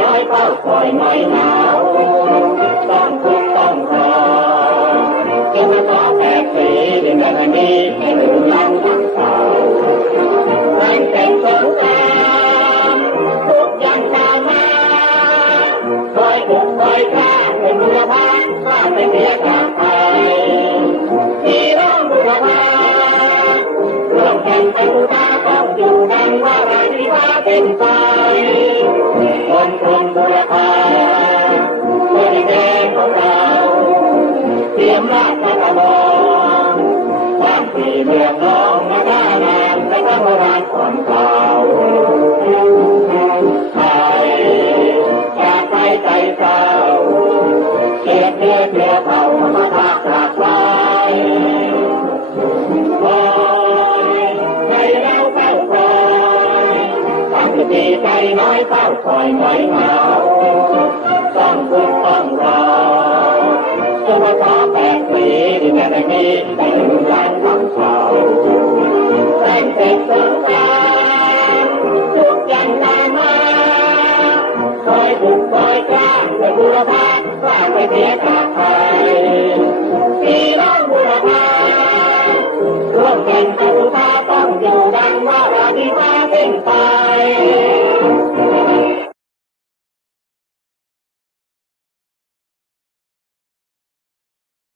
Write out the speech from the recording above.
น้อยเฝ้าคอยน้อยหนาวต้องคุกต้องรอจนมาต่อแปดสีดินแดนนี้ให้ลืมล้ำทั้งเก่าแรงเป็นสงครามทุกอย่างตามมาคอยบุกคอยฆ่าเป็นบุรพาข้าไม่เสียจากไปที่ร้องบุรพาร่วมแข่งเป็นบุรพาต้องอยู่กันว่าราชิกาเป็นไปคนกรุงบุรพาคนแดงของเราเตรียมราชกระบอกความปีเมืองน้องมาได้งานและตั้งโบราณก่อนเก่าไทยจากไปใจเศร้าเสียเพื่อเพื่อเผ่ามาพาจากไปคอยใจเราเฝ้าคอยความดีใจน้อยเฝ้าคอยไว้เหงาต้องคุกต้องรอจนมาขอแปดปีดินแดนนี้ได้ลืมล้างทั้งเก่าแต่งเสร็จสงครามทุกอย่างตามมาคอยบุกคอยกล้าเป็นบุรพากล้าไปเสียจากใครพี่น้องบุรพาร่วมเป็นบุรพาต้องอยู่ดังว่าราชิกาเป็นไป